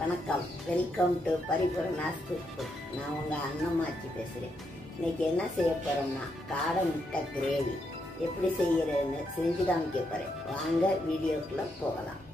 வணக்கம், welcome to Paripoorna's cook food. நான் உங்கள் அன்னம்மாச்சி பேசுகிறேன். இன்றைக்கி என்ன செய்ய போகிறோம்னா காடை முட்டை கிரேவி எப்படி செய்கிறதுன்னு செஞ்சு காமிக்க போகிறேன். வாங்க வீடியோக்குள்ளே போகலாம்.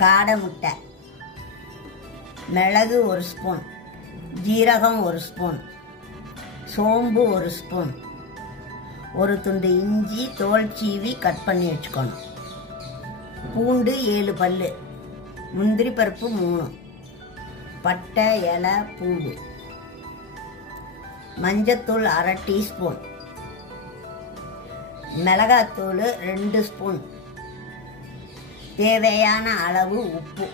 காடை முட்டை, மிளகு 1 ஸ்பூன், ஜீரகம் 1 ஸ்பூன், சோம்பு 1 ஸ்பூன், ஒரு துண்டு இஞ்சி தோல் சீவி கட் பண்ணி வச்சுக்கணும், பூண்டு 7 பல்லு, முந்திரி பருப்பு 3, பட்டை இலை பூண்டு, மஞ்சத்தூள் 1/2 டீஸ்பூன், மிளகாத்தூள் 2 ஸ்பூன், தேவையான அளவு உப்பு,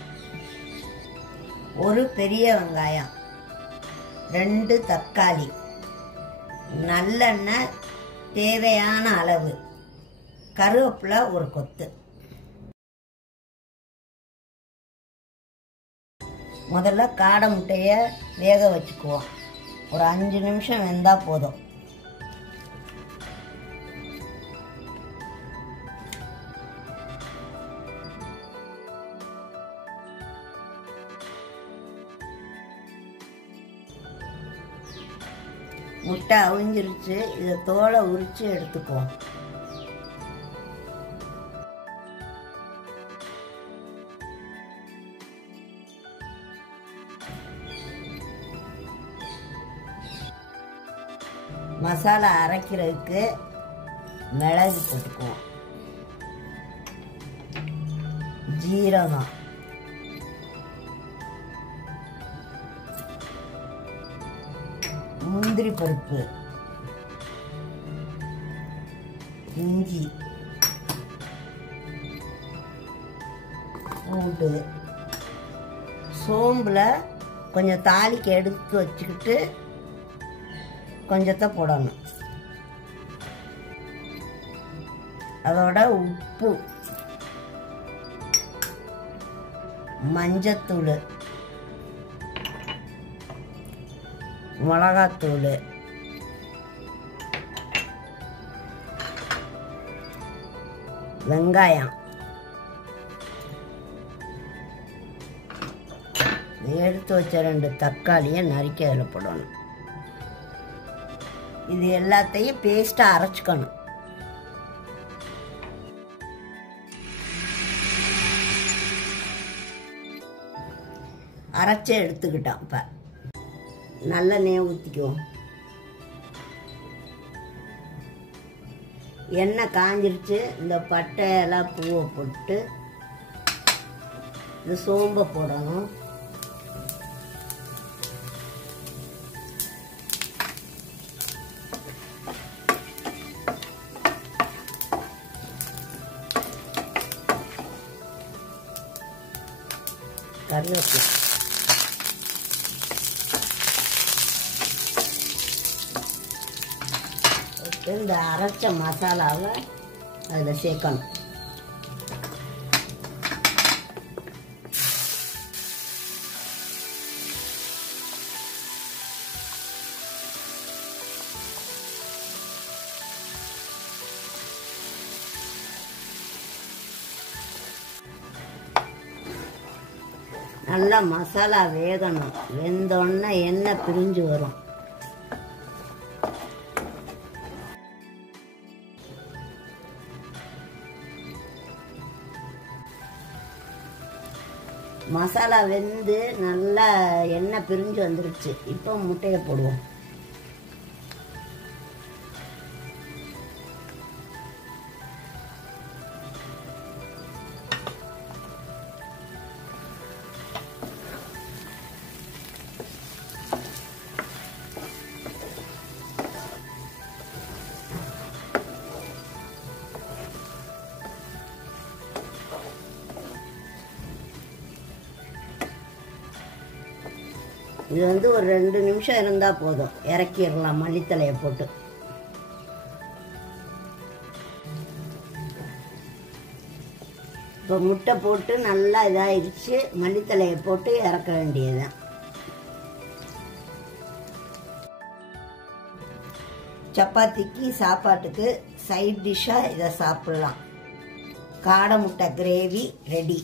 ஒரு பெரிய வெங்காயம், 2 தக்காளி, நல்லெண்ணெய் தேவையான அளவு, கருவேப்பிலை 1 கொத்து. முதல்ல காடை முட்டையை வேக வச்சுக்குவோம். ஒரு 5 நிமிஷம் வெந்தா போதும். முட்டை அவிஞ்சிருச்சு. இதை தோலை உரிச்சு எடுத்துக்குவோம். மசாலா அரைக்கிறதுக்கு மிளகு போட்டுக்குவோம், ஜீரகம், முந்திரி பருப்பு, இஞ்சி, பூண்டு, சோம்புல கொஞ்சம் தாளிக்கு எடுத்து வச்சுக்கிட்டு கொஞ்சத்தை போடணும். அதோட உப்பு, மஞ்சத்தூள், மிளகாத்தூள், வெங்காயம், எடுத்து வச்ச 2 தக்காளியை நறுக்கி அதில் போடணும். இது எல்லாத்தையும் பேஸ்ட்டாக அரைச்சிக்கணும். அரைச்சி எடுத்துக்கிட்டோம். இப்போ நல்லெண்ணெய் ஊற்றிக்குவோம். எண்ணெய் காஞ்சிருச்சு. இந்த பட்டை எல்லாம் பூவை போட்டு இந்த சோம்பை போடணும். கருவேப்பிலை, இந்த அரைச்ச மசாலாவை அதில் சேர்க்கணும். நல்லா மசாலா வேகணும். வெந்தோடனே எண்ணெய் பிரிஞ்சு வரும். மசாலா வெந்து நல்லா எண்ணெய் பிரிஞ்சு வந்துருச்சு. இப்போ முட்டையை போடுவோம். இது ஒரு 2 நிமிஷம் இருந்தால் போதும். இறக்கிடலாம் மல்லித்தலையை போட்டு. இப்போ முட்டை போட்டு நல்லா இதாகிடுச்சு. மல்லித்தலையை போட்டு இறக்க வேண்டியதுதான். சப்பாத்திக்கு சாப்பாட்டுக்கு சைட் டிஷ்ஷாக இதை சாப்பிட்லாம். காடை முட்டை கிரேவி ரெடி.